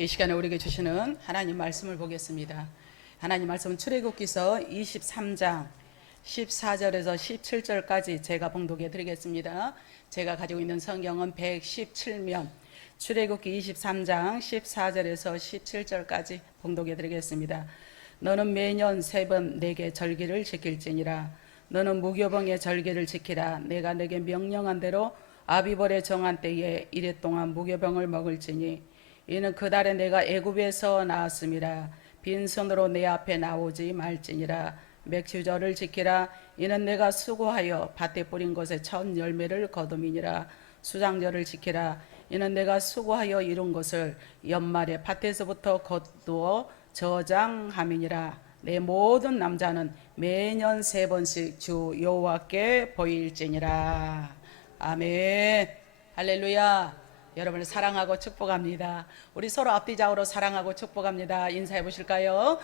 이 시간에 우리에게 주시는 하나님 말씀을 보겠습니다. 하나님 말씀은 출애굽기서 23장 14절에서 17절까지 제가 봉독해 드리겠습니다. 제가 가지고 있는 성경은 117면 출애굽기 23장 14절에서 17절까지 봉독해 드리겠습니다. 너는 매년 3번 내게 절기를 지킬지니라. 너는 무교병의 절기를 지키라. 내가 내게 명령한 대로 아비벌의 정한 때에 이래 동안 무교병을 먹을지니 이는 그 달에 내가 애굽에서 나왔음이라. 빈손으로 내 앞에 나오지 말지니라. 맥주절을 지키라. 이는 내가 수고하여 밭에 뿌린 것에 첫 열매를 거둠이니라. 수장절을 지키라. 이는 내가 수고하여 이룬 것을 연말에 밭에서부터 거두어 저장함이니라. 내 모든 남자는 매년 3번씩 주 여호와께 보일지니라. 아멘. 할렐루야. 여러분을 사랑하고 축복합니다. 우리 서로 앞뒤좌우로 사랑하고 축복합니다. 인사해 보실까요?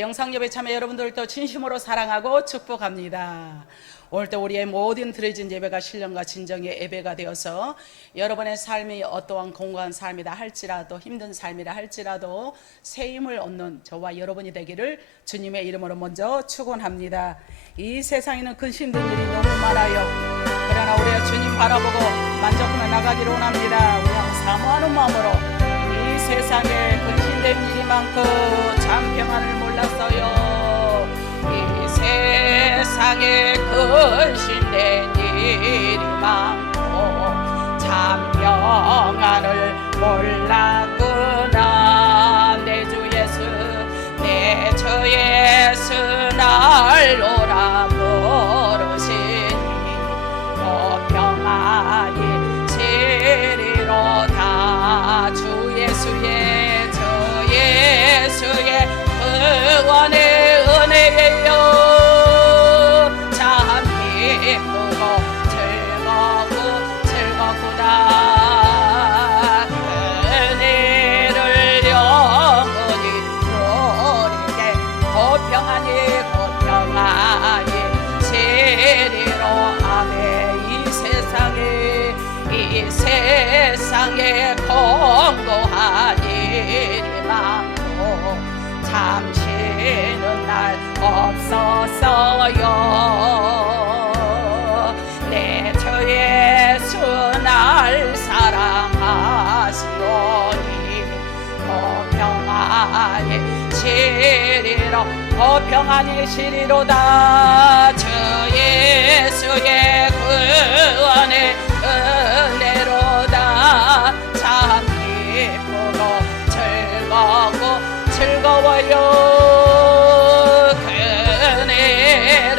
영상 예배 참여 여러분들도 진심으로 사랑하고 축복합니다. 오늘도 우리의 모든 드려진 예배가 신령과 진정의 예배가 되어서 여러분의 삶이 어떠한 공고한 삶이다 할지라도 힘든 삶이라 할지라도 새 힘을 얻는 저와 여러분이 되기를 주님의 이름으로 먼저 축원합니다. 이 세상에는 근심된 일이 너무 많아요. 그러나 우리가 주님 바라보고 만족하며 나가기를 원합니다. 우리가 사모하는 마음으로 이 세상에 근심된 일이 많고 참 평안을 몰랐어요. 이 세상에 근심된 일이 많고 참 평안을 몰랐구나. 내 주 예수 내 주 예수 날 오라 부르시니 평안이 지리로다. 주 예수의 주 예수의 구원의 은혜예요. 참 기쁘고 즐겁구나. 은혜를 영원히 누리게 고평안이 지리로. 아멘. 이 세상에 공고한 일이 많고 잠시는 날 없었어요. 내 주 예수 날 사랑하시오니 고평안이 시리로 고평안이 시리로다. 주 예수의 구원의 은혜로다. 참 기쁘고 즐거워요. 그 은혜를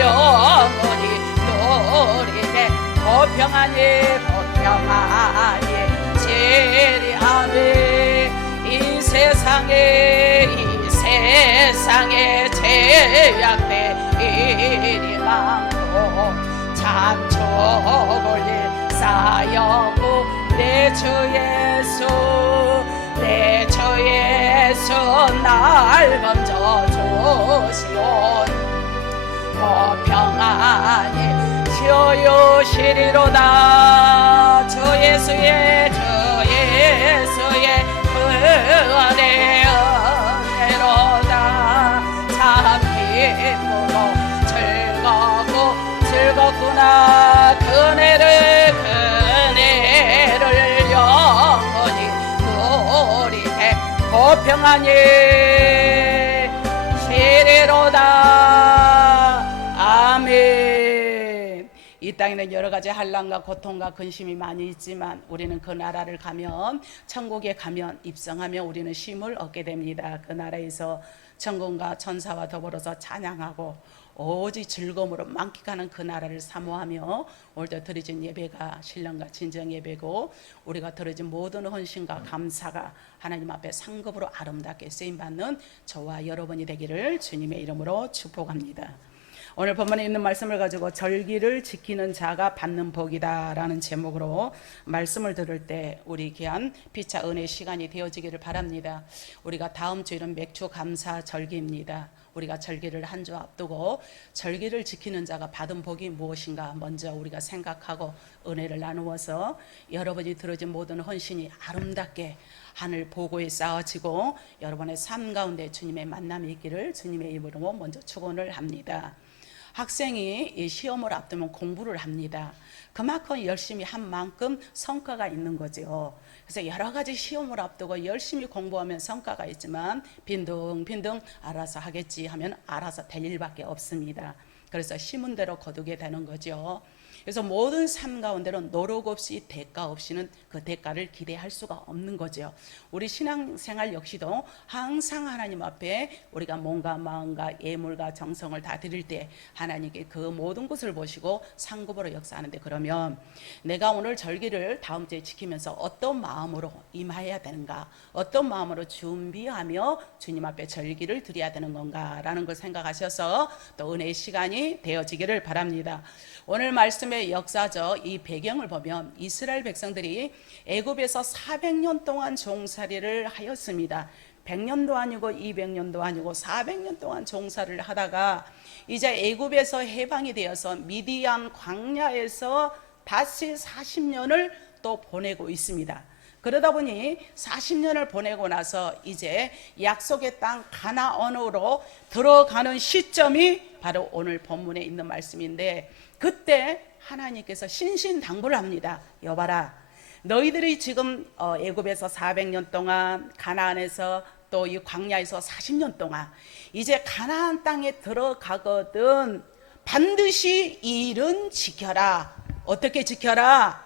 영원히 누리네. 고평안이 지리하네. 이 세상에 죄악된 일이 많고 참 좋을 일 쌓였고 내 주 예수 날 건져 주시오니 평안이 쉬어요시리로다. 주 예수의 구원의 은혜로다. 참 기쁘고 즐겁구나. 그네를 영원히 누리게 고평안이 시리로다. 아멘. 이 땅에는 여러 가지 환난과 고통과 근심이 많이 있지만 우리는 그 나라를 가면, 천국에 가면, 입성하면 우리는 쉼을 얻게 됩니다. 그 나라에서 천군과 천사와 더불어서 찬양하고 오직 즐거움으로 만끽하는 그 나라를 사모하며 오늘도 드려진 예배가 신령과 진정 예배고 우리가 드려진 모든 헌신과 감사가 하나님 앞에 상급으로 아름답게 쓰임받는 저와 여러분이 되기를 주님의 이름으로 축복합니다. 오늘 본문에 있는 말씀을 가지고 절기를 지키는 자가 받는 복이다 라는 제목으로 말씀을 들을 때 우리 귀한 피차 은혜 시간이 되어지기를 바랍니다. 우리가 다음 주일은 맥주 감사 절기입니다. 우리가 절기를 한 주 앞두고 절기를 지키는 자가 받은 복이 무엇인가 먼저 우리가 생각하고 은혜를 나누어서 여러분이 들어진 모든 헌신이 아름답게 하늘 보고에 쌓아지고 여러분의 삶 가운데 주님의 만남이 있기를 주님의 이름으로 먼저 축원을 합니다. 학생이 이 시험을 앞두면 공부를 합니다. 그만큼 열심히 한 만큼 성과가 있는 거죠. 그래서 여러 가지 시험을 앞두고 열심히 공부하면 성과가 있지만 빈둥빈둥 알아서 하겠지 하면 알아서 될 일밖에 없습니다. 그래서 심은 대로 거두게 되는 거죠. 그래서 모든 삶 가운데는 노력 없이 대가 없이는 그 대가를 기대할 수가 없는 거죠. 우리 신앙생활 역시도 항상 하나님 앞에 우리가 몸과 마음과 예물과 정성을 다 드릴 때 하나님께 그 모든 것을 보시고 상급으로 역사하는데, 그러면 내가 오늘 절기를 다음 주에 지키면서 어떤 마음으로 임해야 되는가, 어떤 마음으로 준비하며 주님 앞에 절기를 드려야 되는 건가 라는 걸 생각하셔서 또 은혜의 시간이 되어지기를 바랍니다. 오늘 말씀의 역사적 이 배경을 보면 이스라엘 백성들이 애굽에서 400년 동안 종살이를 하였습니다. 100년도 아니고 200년도 아니고 400년 동안 종살이를 하다가 이제 애굽에서 해방이 되어서 미디안 광야에서 다시 40년을 또 보내고 있습니다. 그러다 보니 40년을 보내고 나서 이제 약속의 땅 가나안으로 들어가는 시점이 바로 오늘 본문에 있는 말씀인데, 그때 하나님께서 신신당부를 합니다. 여봐라, 너희들이 지금 애굽에서 400년 동안 가나안에서 또 이 광야에서 40년 동안 이제 가나안 땅에 들어가거든 반드시 이 일은 지켜라. 어떻게 지켜라?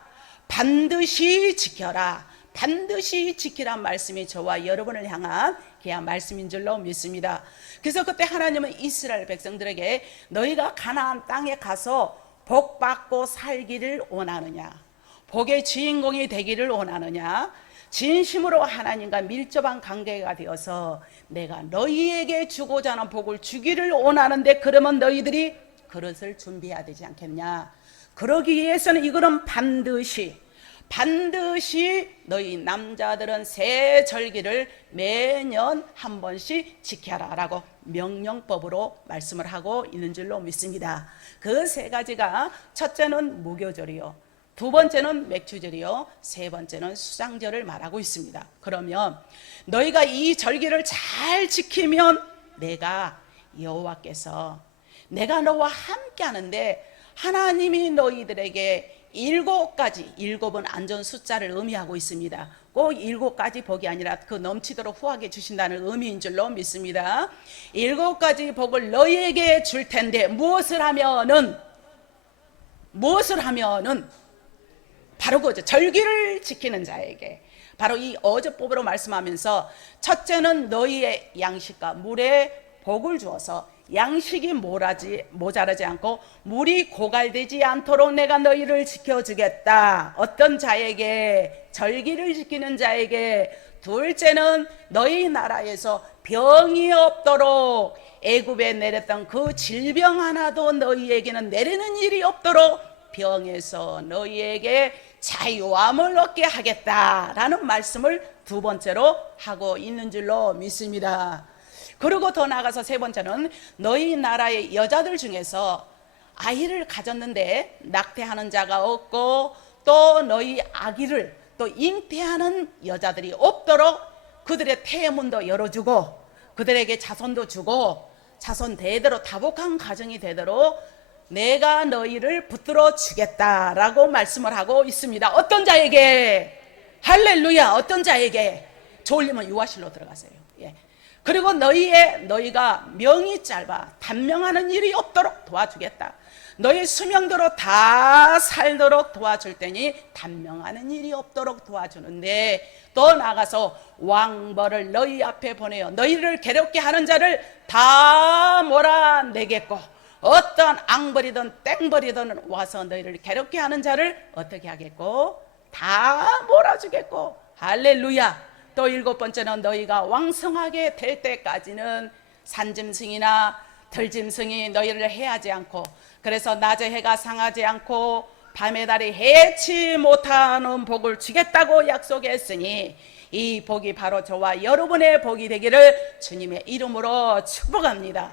반드시 지켜라. 반드시 지키란 말씀이 저와 여러분을 향한 귀한 말씀인 줄로 믿습니다. 그래서 그때 하나님은 이스라엘 백성들에게 너희가 가나안 땅에 가서 복 받고 살기를 원하느냐, 복의 주인공이 되기를 원하느냐, 진심으로 하나님과 밀접한 관계가 되어서 내가 너희에게 주고자 하는 복을 주기를 원하는데, 그러면 너희들이 그릇을 준비해야 되지 않겠냐. 그러기 위해서는 이거는 반드시 너희 남자들은 새 절기를 매년 한 번씩 지켜라 라고 명령법으로 말씀을 하고 있는 줄로 믿습니다. 그 세 가지가 첫째는 무교절이요, 두 번째는 맥주절이요, 세 번째는 수장절을 말하고 있습니다. 그러면 너희가 이 절기를 잘 지키면 내가 여호와께서 내가 너와 함께 하는데, 하나님이 너희들에게 7가지, 7은 안전 숫자를 의미하고 있습니다. 꼭 7가지 복이 아니라 그 넘치도록 후하게 주신다는 의미인 줄로 믿습니다. 7가지 복을 너희에게 줄 텐데 무엇을 하면은 바로 그죠. 절기를 지키는 자에게, 바로 이 어조법으로 말씀하면서 첫째는 너희의 양식과 물에 복을 주어서 양식이 모자라지 않고 물이 고갈되지 않도록 내가 너희를 지켜주겠다. 어떤 자에게? 절기를 지키는 자에게. 둘째는 너희 나라에서 병이 없도록, 애굽에 내렸던 그 질병 하나도 너희에게는 내리는 일이 없도록 병에서 너희에게 자유함을 얻게 하겠다라는 말씀을 두 번째로 하고 있는 줄로 믿습니다. 그리고 더 나아가서 세 번째는 너희 나라의 여자들 중에서 아이를 가졌는데 낙태하는 자가 없고, 또 너희 아기를 또 잉태하는 여자들이 없도록 그들의 태문도 열어주고 그들에게 자손도 주고 자손 대대로 다복한 가정이 되도록 내가 너희를 붙들어 주겠다라고 말씀을 하고 있습니다. 어떤 자에게? 할렐루야. 어떤 자에게? 졸리면 유아실로 들어가세요. 그리고 너희가 명이 짧아 단명하는 일이 없도록 도와주겠다. 너희 수명대로 다 살도록 도와줄 테니 단명하는 일이 없도록 도와주는데, 또 나가서 왕벌을 너희 앞에 보내어 너희를 괴롭게 하는 자를 다 몰아내겠고, 어떤 앙벌이든 땡벌이든 와서 너희를 괴롭게 하는 자를 어떻게 하겠고? 다 몰아주겠고. 할렐루야. 또 7번째는 너희가 왕성하게 될 때까지는 산짐승이나 들짐승이 너희를 해하지 않고, 그래서 낮에 해가 상하지 않고 밤에 달이 해치 못하는 복을 주겠다고 약속했으니 이 복이 바로 저와 여러분의 복이 되기를 주님의 이름으로 축복합니다.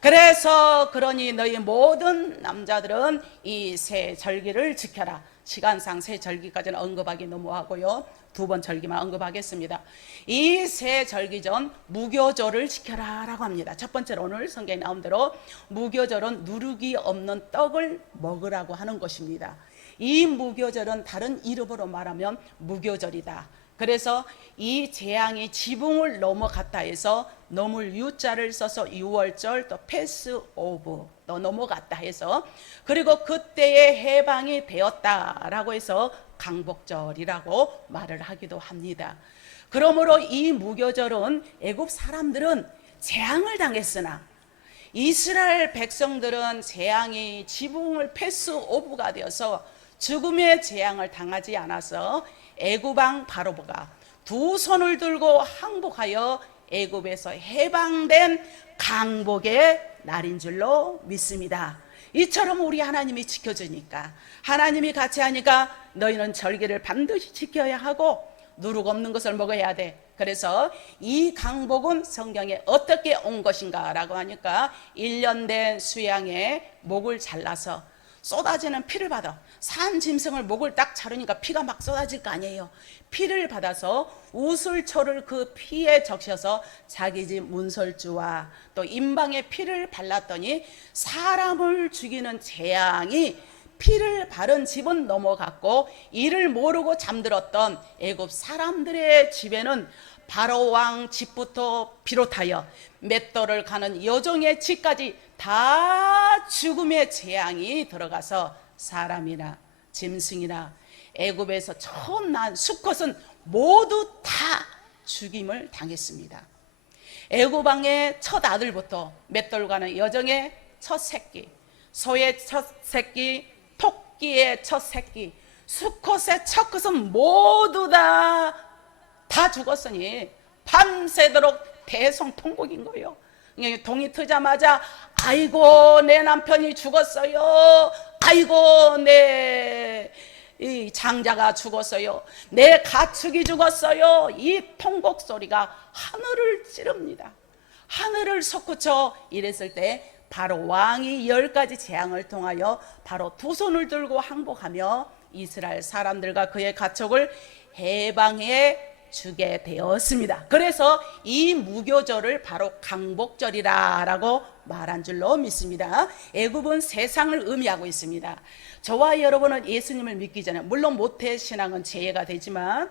그래서 그러니 너희 모든 남자들은 이 세 절기를 지켜라. 시간상 세 절기까지는 언급하기 너무하고요, 두 번 절기만 언급하겠습니다. 이 세 절기 전 무교절을 지켜라 라고 합니다. 첫 번째로 오늘 성경에 나온 대로 무교절은 누룩이 없는 떡을 먹으라고 하는 것입니다. 이 무교절은 다른 이름으로 말하면 무교절이다. 그래서 이 재앙이 지붕을 넘어갔다 해서 넘을 유자를 써서 유월절, 또 패스 오브 또 넘어갔다 해서, 그리고 그때의 해방이 되었다라고 해서 강복절이라고 말을 하기도 합니다. 그러므로 이 무교절은 애굽 사람들은 재앙을 당했으나 이스라엘 백성들은 재앙이 지붕을 패스 오브가 되어서 죽음의 재앙을 당하지 않아서 애굽왕 바로가 두 손을 들고 항복하여 애굽에서 해방된 강복의 날인 줄로 믿습니다. 이처럼 우리 하나님이 지켜주니까, 하나님이 같이 하니까 너희는 절기를 반드시 지켜야 하고 누룩 없는 것을 먹어야 돼. 그래서 이 강복은 성경에 어떻게 온 것인가 라고 하니까 1년 된 수양에 목을 잘라서 쏟아지는 피를 받아, 산 짐승을 목을 딱 자르니까 피가 막 쏟아질 거 아니에요. 피를 받아서 우슬초를 그 피에 적셔서 자기 집 문설주와 또 임방에 피를 발랐더니 사람을 죽이는 재앙이 피를 바른 집은 넘어갔고, 이를 모르고 잠들었던 애굽 사람들의 집에는 바로 왕 집부터 비롯하여 맷돌을 가는 여종의 집까지 다 죽음의 재앙이 들어가서 사람이나 짐승이나 애굽에서 처음 난 수컷은 모두 다 죽임을 당했습니다. 애굽 왕의 첫 아들부터 맷돌 가는 여종의 첫 새끼, 소의 첫 새끼, 토끼의 첫 새끼, 수컷의 첫 것은 모두 다 죽었으니 밤새도록 대성통곡인 거예요. 동이 트자마자 아이고 내 남편이 죽었어요, 아이고 내 이 장자가 죽었어요, 내 가축이 죽었어요. 이 통곡 소리가 하늘을 찌릅니다. 하늘을 솟구쳐 이랬을 때 바로 왕이 10가지 재앙을 통하여 바로 두 손을 들고 항복하며 이스라엘 사람들과 그의 가축을 해방해 주게 되었습니다. 그래서 이 무교절을 바로 강복절이라고 말한 줄로 믿습니다. 애굽은 세상을 의미하고 있습니다. 저와 여러분은 예수님을 믿기 전에, 물론 모태신앙은 제외가 되지만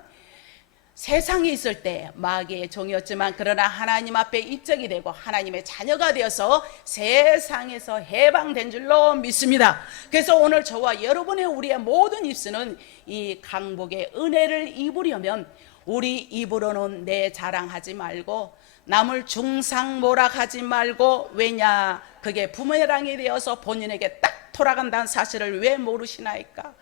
세상에 있을 때 마귀의 종이었지만, 그러나 하나님 앞에 입적이 되고 하나님의 자녀가 되어서 세상에서 해방된 줄로 믿습니다. 그래서 오늘 저와 여러분의 우리의 모든 입술은 이 강복의 은혜를 입으려면 우리 입으로는 내 자랑하지 말고 남을 중상모락하지 말고, 왜냐 그게 부메랑이 되어서 본인에게 딱 돌아간다는 사실을 왜 모르시나이까?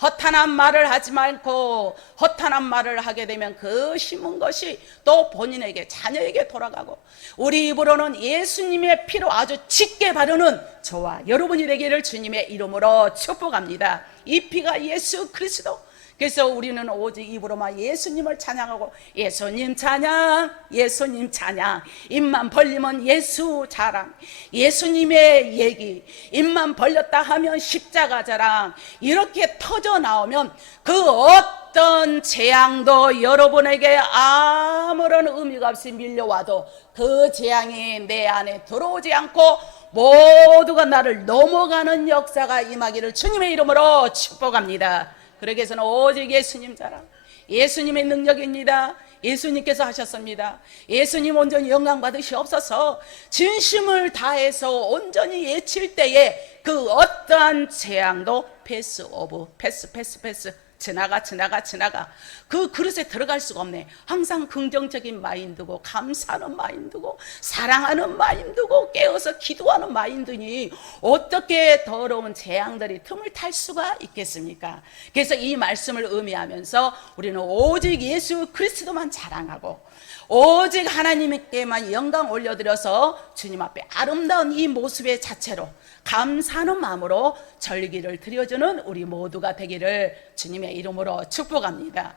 허탄한 말을 하지 말고, 허탄한 말을 하게 되면 그 심은 것이 또 본인에게, 자녀에게 돌아가고, 우리 입으로는 예수님의 피로 아주 짙게 바르는 저와 여러분이 되기를 주님의 이름으로 축복합니다. 이 피가 예수 그리스도. 그래서 우리는 오직 입으로만 예수님을 찬양하고, 예수님 찬양, 예수님 찬양. 입만 벌리면 예수 자랑, 예수님의 얘기. 입만 벌렸다 하면 십자가 자랑. 이렇게 터져 나오면 그 어떤 재앙도 여러분에게 아무런 의미가 없이 밀려와도 그 재앙이 내 안에 들어오지 않고 모두가 나를 넘어가는 역사가 임하기를 주님의 이름으로 축복합니다. 그러기 위해서는 오직 예수님 자랑, 예수님의 능력입니다. 예수님께서 하셨습니다. 예수님 온전히 영광 받으시옵소서. 진심을 다해서 온전히 외칠 때에 그 어떠한 재앙도 패스 지나가. 그 그릇에 들어갈 수가 없네. 항상 긍정적인 마인드고, 감사하는 마인드고, 사랑하는 마인드고, 깨어서 기도하는 마인드니 어떻게 더러운 재앙들이 틈을 탈 수가 있겠습니까? 그래서 이 말씀을 의미하면서 우리는 오직 예수 그리스도만 자랑하고, 오직 하나님께만 영광 올려드려서 주님 앞에 아름다운 이 모습의 자체로 감사하는 마음으로 절기를 드려주는 우리 모두가 되기를 주님의 이름으로 축복합니다.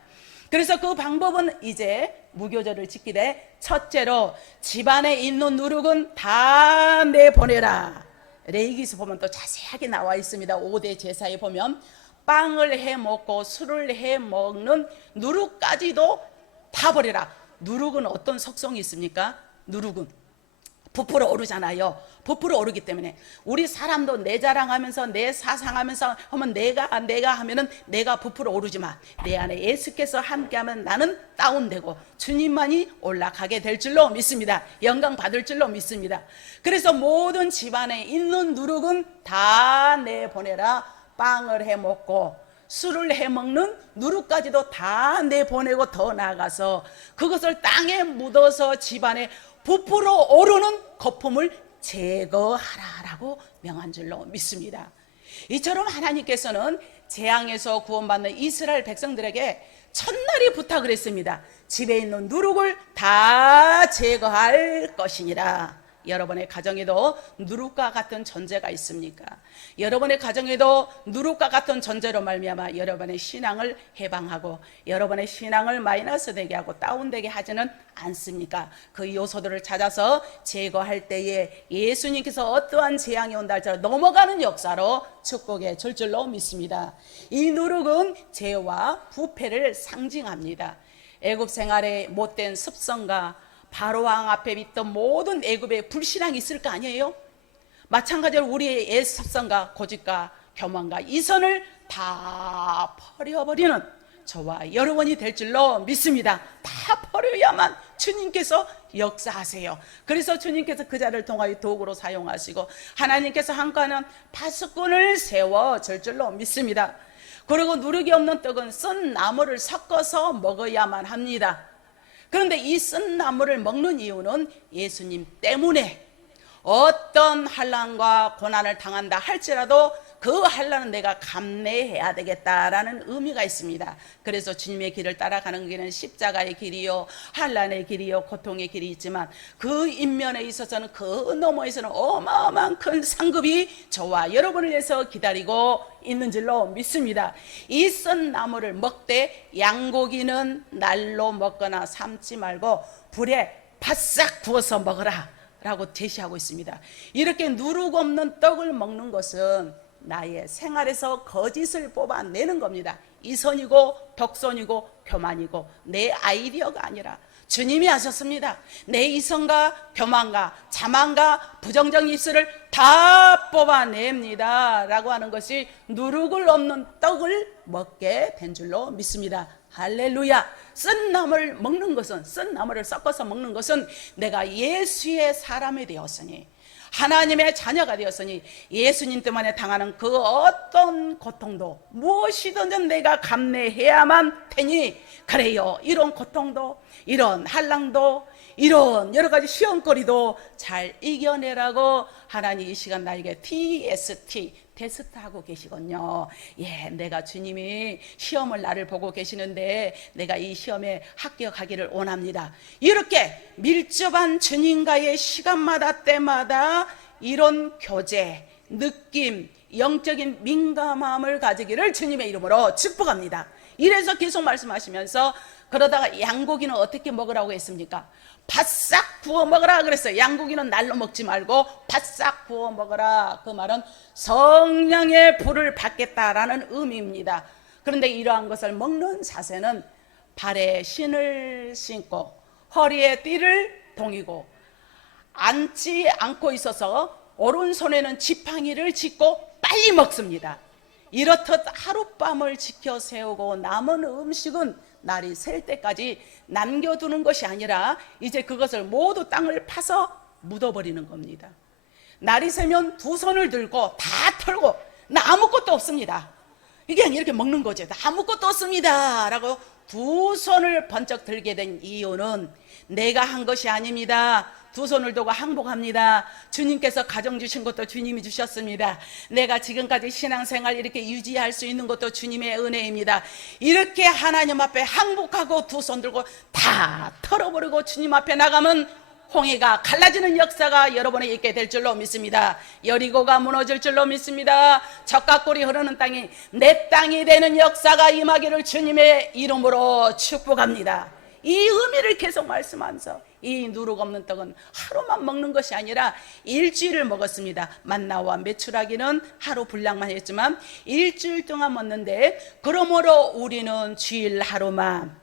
그래서 그 방법은 이제 무교절을 지키되, 첫째로 집안에 있는 누룩은 다 내보내라. 레위기서 보면 또 자세하게 나와 있습니다. 5대 제사에 보면 빵을 해 먹고 술을 해 먹는 누룩까지도 다 버려라. 누룩은 어떤 속성이 있습니까? 누룩은 부풀어 오르잖아요. 부풀어 오르기 때문에 우리 사람도 내 자랑하면서 내 사상하면서 하면 내가 하면은 내가 부풀어 오르지만 내 안에 예수께서 함께하면 나는 다운되고 주님만이 올라가게 될 줄로 믿습니다. 영광 받을 줄로 믿습니다. 그래서 모든 집안에 있는 누룩은 다 내보내라. 빵을 해 먹고 술을 해먹는 누룩까지도 다 내보내고, 더 나아가서 그것을 땅에 묻어서 집안에 부풀어 오르는 거품을 제거하라라고 명한 줄로 믿습니다. 이처럼 하나님께서는 재앙에서 구원받는 이스라엘 백성들에게 첫날이 부탁을 했습니다. 집에 있는 누룩을 다 제거할 것이니라. 여러분의 가정에도 누룩과 같은 존재가 있습니까? 여러분의 가정에도 누룩과 같은 존재로 말미암아 여러분의 신앙을 해방하고 여러분의 신앙을 마이너스 되게 하고 다운되게 하지는 않습니까? 그 요소들을 찾아서 제거할 때에 예수님께서 어떠한 재앙이 온다 할지라도 넘어가는 역사로 축복해 줄 줄로 믿습니다. 이 누룩은 죄와 부패를 상징합니다. 애굽 생활의 못된 습성과 바로왕 앞에 있던 모든 애굽의 불신앙이 있을 거 아니에요? 마찬가지로 우리의 옛습성과 고집과 교만과 이선을 다 버려버리는 저와 여러분이 될 줄로 믿습니다. 다 버려야만 주님께서 역사하세요. 그래서 주님께서 그 자를 통하여 도구로 사용하시고 하나님께서 한가하는 파수꾼을 세워줄 줄로 믿습니다. 그리고 누룩이 없는 떡은 쓴 나물을 섞어서 먹어야만 합니다. 그런데 이 쓴 나물을 먹는 이유는 예수님 때문에 어떤 환난과 고난을 당한다 할지라도 그 환난은 내가 감내해야 되겠다라는 의미가 있습니다. 그래서 주님의 길을 따라가는 길은 십자가의 길이요, 환난의 길이요, 고통의 길이 있지만 그 인면에 있어서는 그 너머에서는 어마어마한 큰 상급이 저와 여러분을 위해서 기다리고 있는 줄로 믿습니다. 이 쓴 나물을 먹되 양고기는 날로 먹거나 삶지 말고 불에 바싹 구워서 먹어라 라고 제시하고 있습니다. 이렇게 누룩 없는 떡을 먹는 것은 나의 생활에서 거짓을 뽑아내는 겁니다. 이선이고 덕선이고 교만이고 내 아이디어가 아니라 주님이 하셨습니다. 내 이성과 교만과 자만과 부정적인 입술을 다 뽑아냅니다 라고 하는 것이 누룩을 없는 떡을 먹게 된 줄로 믿습니다. 할렐루야. 쓴 나물을 먹는 것은, 쓴 나물을 섞어서 먹는 것은 내가 예수의 사람이 되었으니, 하나님의 자녀가 되었으니 예수님 때문에 당하는 그 어떤 고통도 무엇이든지 내가 감내해야만 되니, 그래요, 이런 고통도 이런 한랑도 이런 여러 가지 시험거리도 잘 이겨내라고 하나님 이 시간 나에게 테스트하고 계시군요. 예, 내가 주님이 시험을 나를 보고 계시는데 내가 이 시험에 합격하기를 원합니다. 이렇게 밀접한 주님과의 시간마다 때마다 이런 교제, 느낌, 영적인 민감함을 가지기를 주님의 이름으로 축복합니다. 이래서 계속 말씀하시면서 그러다가 양고기는 어떻게 먹으라고 했습니까? 바싹 구워 먹으라 그랬어요. 양고기는 날로 먹지 말고 바싹 구워 먹으라. 그 말은 성령의 불을 받겠다라는 의미입니다. 그런데 이러한 것을 먹는 자세는 발에 신을 신고 허리에 띠를 동이고 앉지 않고 있어서 오른손에는 지팡이를 짚고 빨리 먹습니다. 이렇듯 하룻밤을 지켜 세우고 남은 음식은 날이 셀 때까지 남겨두는 것이 아니라 이제 그것을 모두 땅을 파서 묻어버리는 겁니다. 날이 새면 두 손을 들고 다 털고 나 아무것도 없습니다. 이게 이렇게 먹는 거죠. 아무것도 없습니다 라고 두 손을 번쩍 들게 된 이유는 내가 한 것이 아닙니다. 두 손을 두고 항복합니다. 주님께서 가정 주신 것도 주님이 주셨습니다. 내가 지금까지 신앙생활 이렇게 유지할 수 있는 것도 주님의 은혜입니다. 이렇게 하나님 앞에 항복하고 두 손 들고 다 털어버리고 주님 앞에 나가면 홍해가 갈라지는 역사가 여러분에 있게 될 줄로 믿습니다. 여리고가 무너질 줄로 믿습니다. 젖과 꿀이 흐르는 땅이 내 땅이 되는 역사가 임하기를 주님의 이름으로 축복합니다. 이 의미를 계속 말씀하면서 이 누룩 없는 떡은 하루만 먹는 것이 아니라 일주일을 먹었습니다. 만나와 메추라기는 하루 분량만 했지만 일주일 동안 먹는데, 그러므로 우리는 주일 하루만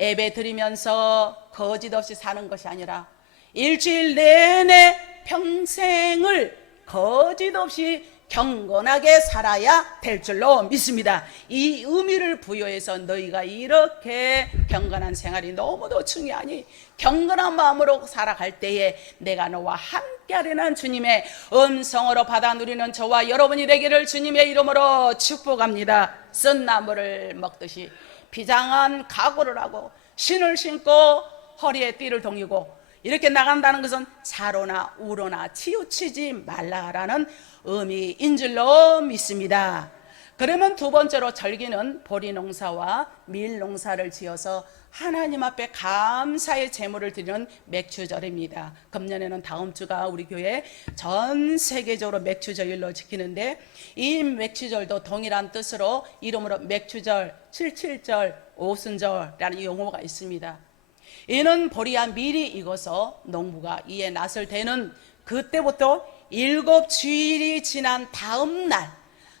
예배 드리면서 거짓 없이 사는 것이 아니라 일주일 내내 평생을 거짓 없이 경건하게 살아야 될 줄로 믿습니다. 이 의미를 부여해서 너희가 이렇게 경건한 생활이 너무도 중요하니 경건한 마음으로 살아갈 때에 내가 너와 함께하리라는 주님의 음성으로 받아 누리는 저와 여러분이 되기를 주님의 이름으로 축복합니다. 쓴 나무를 먹듯이 비장한 각오를 하고 신을 신고 허리에 띠를 동이고 이렇게 나간다는 것은 사로나 우로나 치우치지 말라라는 의미인 줄로 믿습니다. 그러면 두 번째로 절기는 보리 농사와 밀 농사를 지어서 하나님 앞에 감사의 제물을 드리는 맥추절입니다. 금년에는 다음 주가 우리 교회 전 세계적으로 맥추절로 지키는데, 이 맥추절도 동일한 뜻으로 이름으로 맥추절, 칠칠절, 오순절이라는 용어가 있습니다. 이는 보리와 밀이 익어서 농부가 이에 낫을 대는 그때부터 7주일이 지난 다음 날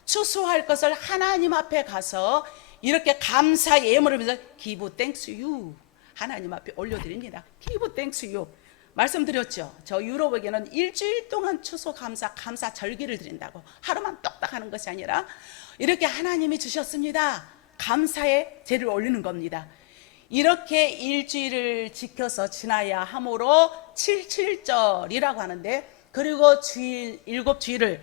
추수할 것을 하나님 앞에 가서 이렇게 감사 예물을 하면서 기브 땡스 유 하나님 앞에 올려드립니다. 기브 땡스 유 말씀드렸죠. 저 유럽에게는 일주일 동안 추수 감사 절기를 드린다고, 하루만 똑딱 하는 것이 아니라 이렇게 하나님이 주셨습니다. 감사의 제를 올리는 겁니다. 이렇게 일주일을 지켜서 지나야 하므로 칠칠절이라고 하는데, 그리고 주일 7주일을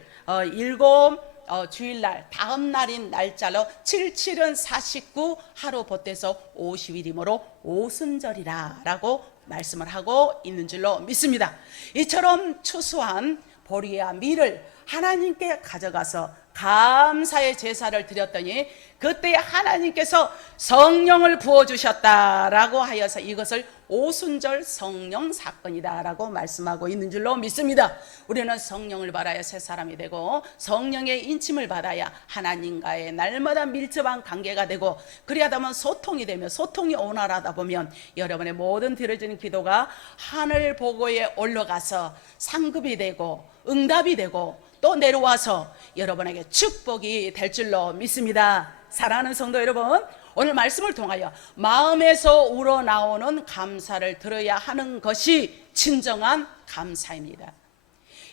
주일날 다음 날인 날짜로 77은 49 하루 보태서 50일이므로 오순절이라 라고 말씀을 하고 있는 줄로 믿습니다. 이처럼 추수한 보리와 밀을 하나님께 가져가서 감사의 제사를 드렸더니 그때 하나님께서 성령을 부어주셨다라고 하여서 이것을 오순절 성령 사건이다라고 말씀하고 있는 줄로 믿습니다. 우리는 성령을 받아야 새 사람이 되고 성령의 인침을 받아야 하나님과의 날마다 밀접한 관계가 되고, 그래야 하면 소통이 되면, 소통이 원활하다 보면 여러분의 모든 드려지는 기도가 하늘 보고에 올라가서 상급이 되고 응답이 되고 또 내려와서 여러분에게 축복이 될 줄로 믿습니다. 사랑하는 성도 여러분, 오늘 말씀을 통하여 마음에서 우러나오는 감사를 들어야 하는 것이 진정한 감사입니다.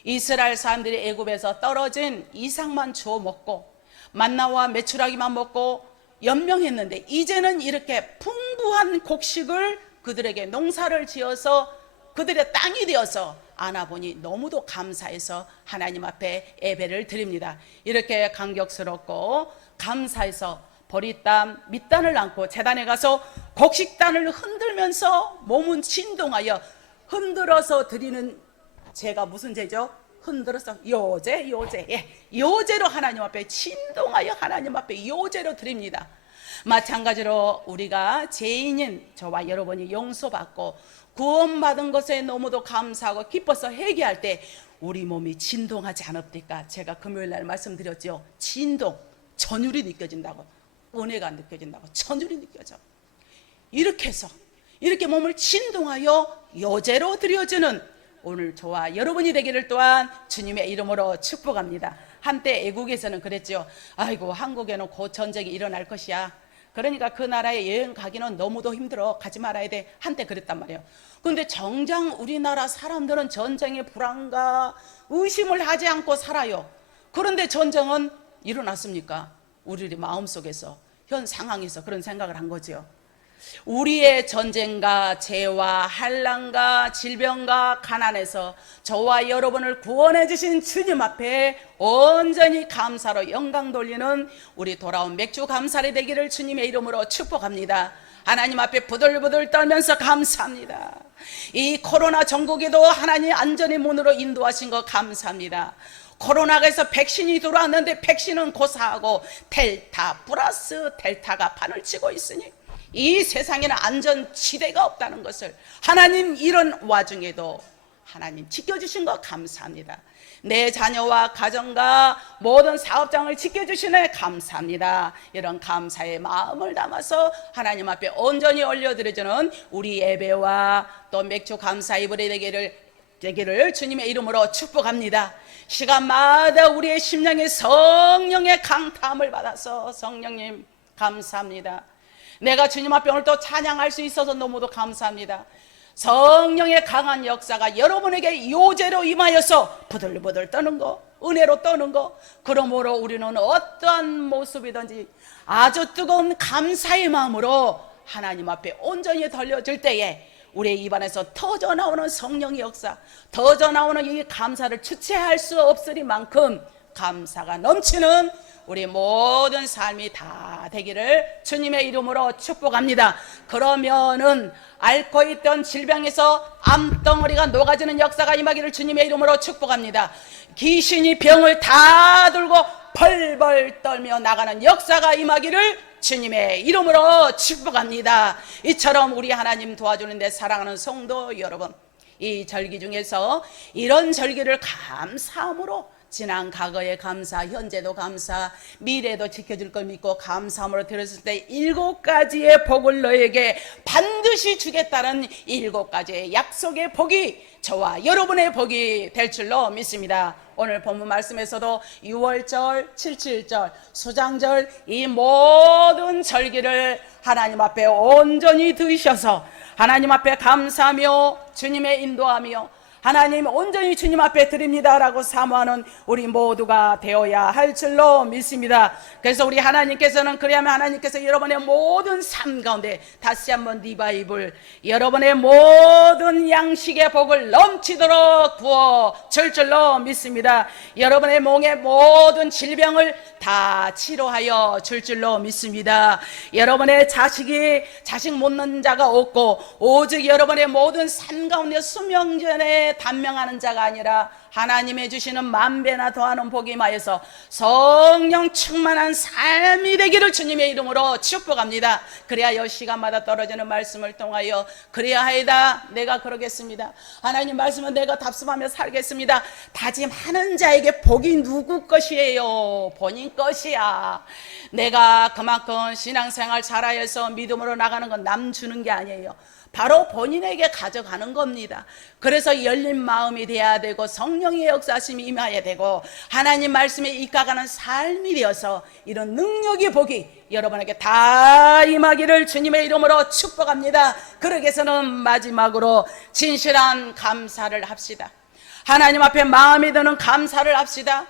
이스라엘 사람들이 애굽에서 떨어진 이삭만 주워 먹고 만나와 메추라기만 먹고 연명했는데, 이제는 이렇게 풍부한 곡식을 그들에게 농사를 지어서 그들의 땅이 되어서 안아보니 너무도 감사해서 하나님 앞에 예배를 드립니다. 이렇게 감격스럽고 감사해서 보리땀, 밑단을 안고 제단에 가서 곡식단을 흔들면서 몸은 진동하여 흔들어서 드리는 제가 무슨 제죠? 흔들어서 요제, 요제로 하나님 앞에 진동하여 하나님 앞에 요제로 드립니다. 마찬가지로 우리가 죄인인 저와 여러분이 용서받고 구원받은 것에 너무도 감사하고 기뻐서 회개할 때 우리 몸이 진동하지 않습니까? 제가 금요일날 말씀드렸죠. 진동, 전율이 느껴진다고, 은혜가 느껴진다고, 전율이 느껴져. 이렇게 해서 이렇게 몸을 진동하여 요제로 드려주는 오늘 저와 여러분이 되기를 또한 주님의 이름으로 축복합니다. 한때 애국에서는 그랬죠. 아이고, 한국에는 곧 전쟁이 일어날 것이야. 그러니까 그 나라에 여행 가기는 너무도 힘들어, 가지 말아야 돼. 한때 그랬단 말이에요. 그런데 정작 우리나라 사람들은 전쟁의 불안과 의심을 하지 않고 살아요. 그런데 전쟁은 일어났습니까? 우리 마음속에서, 현 상황에서 그런 생각을 한 거죠. 우리의 전쟁과 재와 환난과 질병과 가난에서 저와 여러분을 구원해 주신 주님 앞에 온전히 감사로 영광 돌리는 우리 돌아온 맥주 감사리 되기를 주님의 이름으로 축복합니다. 하나님 앞에 부들부들 떨면서 감사합니다. 이 코로나 전국에도 하나님 안전의 문으로 인도하신 거 감사합니다. 코로나에서 백신이 들어왔는데 백신은 고사하고 델타 플러스 델타가 판을 치고 있으니 이 세상에는 안전지대가 없다는 것을 하나님 이런 와중에도 하나님 지켜주신 거 감사합니다. 내 자녀와 가정과 모든 사업장을 지켜주시네 감사합니다. 이런 감사의 마음을 담아서 하나님 앞에 온전히 올려드려주는 우리 예배와 또 맥주 감사 이불이 되기를 주님의 이름으로 축복합니다. 시간마다 우리의 심령에 성령의 강탐을 받아서 성령님 감사합니다. 내가 주님 앞에 오늘 또 찬양할 수 있어서 너무도 감사합니다. 성령의 강한 역사가 여러분에게 요제로 임하여서 부들부들 떠는 거, 은혜로 떠는 거, 그러므로 우리는 어떠한 모습이든지 아주 뜨거운 감사의 마음으로 하나님 앞에 온전히 돌려질 때에 우리의 입안에서 터져나오는 성령의 역사, 터져나오는 이 감사를 주체할 수 없으리만큼 감사가 넘치는 우리 모든 삶이 다 되기를 주님의 이름으로 축복합니다. 그러면은 앓고 있던 질병에서 암덩어리가 녹아지는 역사가 임하기를 주님의 이름으로 축복합니다. 귀신이 병을 다 들고 벌벌 떨며 나가는 역사가 임하기를 주님의 이름으로 축복합니다. 이처럼 우리 하나님 도와주는데 사랑하는 성도 여러분, 이 절기 중에서 이런 절기를 감사함으로 지난 과거의 감사, 현재도 감사, 미래도 지켜줄 걸 믿고 감사함으로 들었을 때 7가지의 복을 너에게 반드시 주겠다는 7가지의 약속의 복이 저와 여러분의 복이 될 줄로 믿습니다. 오늘 본문 말씀에서도 6월절, 77절, 수장절 이 모든 절기를 하나님 앞에 온전히 드셔서 하나님 앞에 감사하며 주님의 인도하며 하나님 온전히 주님 앞에 드립니다라고 사모하는 우리 모두가 되어야 할 줄로 믿습니다. 그래서 우리 하나님께서는 그리하면 하나님께서 여러분의 모든 삶 가운데 다시 한번 리바이블 여러분의 모든 양식의 복을 넘치도록 부어 줄 줄로 믿습니다. 여러분의 몸의 모든 질병을 다 치료하여 줄 줄로 믿습니다. 여러분의 자식 못 낳는 자가 없고 오직 여러분의 모든 삶 가운데 수명전에 단명하는 자가 아니라 하나님의 주시는 만배나 더하는 복이 임하여서 성령 충만한 삶이 되기를 주님의 이름으로 축복합니다. 그래야 시간마다 떨어지는 말씀을 통하여 그래야하이다 내가 그러겠습니다. 하나님 말씀은 내가 답습하며 살겠습니다. 다짐하는 자에게 복이 누구 것이에요? 본인 것이야. 내가 그만큼 신앙생활 잘하여서 믿음으로 나가는 건 남 주는 게 아니에요. 바로 본인에게 가져가는 겁니다. 그래서 열린 마음이 돼야 되고 성령의 역사심이 임해야 되고 하나님 말씀에 입각하는 삶이 되어서 이런 능력의 복이 여러분에게 다 임하기를 주님의 이름으로 축복합니다. 그러기 위해서는 마지막으로 진실한 감사를 합시다. 하나님 앞에 마음이 드는 감사를 합시다.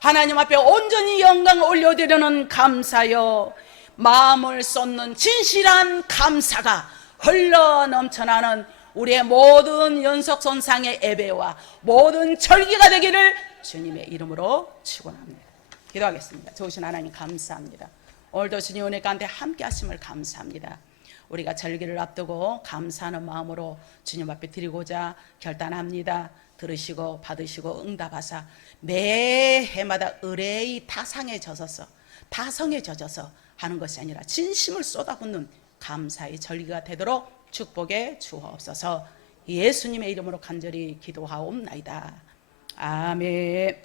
하나님 앞에 온전히 영광 올려드리는 감사요, 마음을 쏟는 진실한 감사가 흘러 넘쳐나는 우리의 모든 연속선상의 예배와 모든 절기가 되기를 주님의 이름으로 축원합니다. 기도하겠습니다. 좋으신 하나님 감사합니다. 오늘도 주님 은혜 가운데 함께 하심을 감사합니다. 우리가 절기를 앞두고 감사하는 마음으로 주님 앞에 드리고자 결단합니다. 들으시고 받으시고 응답하사 매 해마다 의뢰의 타성에 젖어서 하는 것이 아니라 진심을 쏟아붓는 감사의 절기가 되도록 축복해 주옵소서. 예수님의 이름으로 간절히 기도하옵나이다. 아멘.